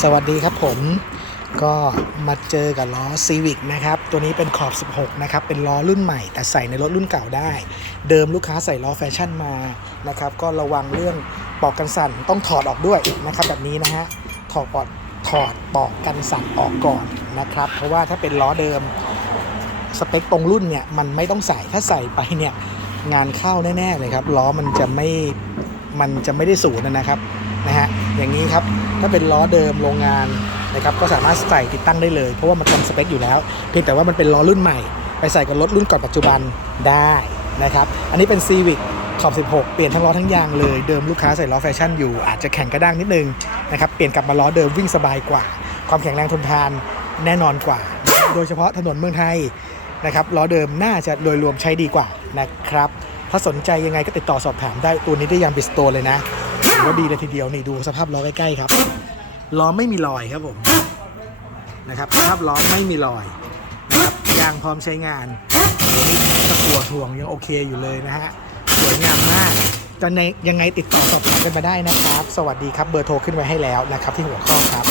สวัสดีครับผมก็มาเจอกับล้อ Civic นะครับ ตัวนี้เป็นขอบ 16 นะครับ เป็นล้อรุ่นใหม่ แต่ใส่ในรถรุ่นเก่าได้ เดิมลูกค้าใส่ล้อแฟชั่นมานะครับ ก็ระวังเรื่องปอกกันสั่นต้องถอดออกด้วยนะครับ แบบนี้นะฮะถอดปอดถอดปอกกันสั่นออกก่อนนะครับ เพราะว่าถ้าเป็นล้อเดิมสเปคตรงรุ่นเนี่ยมันไม่ต้องใส่ถ้าใส่ไปเนี่ยงานเข้าแน่ๆเลยครับล้อมันจะไม่มันจะไม่ได้ศูนนะครับนะฮะอย่างนี้ครับ ถ้าเป็นล้อเดิมโรงงานนะครับก็สามารถใส่ติดตั้งได้เลย เพราะว่ามันตรงสเปคอยู่แล้ว เพียงแต่ว่ามันเป็นล้อรุ่นใหม่ ไปใส่กับรถรุ่นก่อนปัจจุบันได้นะครับอันนี้เป็น Civic ขอบ 16 เปลี่ยนทั้งล้อทั้งยางเลย เดิมลูกค้าใส่ล้อแฟชั่นอยู่ อาจจะแข็งกระด้างนิดนึงนะครับ เปลี่ยนกลับมาล้อเดิมวิ่งสบายกว่า ความแข็งแรงทนทานแน่นอนกว่า โดยเฉพาะถนนเมืองไทยนะครับล้อเดิมน่าจะโดยรวมใช้ดีกว่านะครับ ถ้าสนใจยังไงก็ติดต่อสอบถามได้ตัวนี้ได้ยังบิสโตเลยนะ ถือว่าดีเลยทีเดียวนี่ดูสภาพล้อใกล้ๆครับล้อไม่มีรอยครับผมนะครับสภาพล้อไม่มีรอยนะครับยางพร้อมใช้งานตัวนี้ตะกั่วถ่วงยังโอเคอยู่เลยนะฮะสวยงามมากจะในยังไงติดต่อสอบถามกันมาได้นะครับ สวัสดีครับเบอร์โทรขึ้นไว้ให้แล้วนะครับที่หัวข้อครับ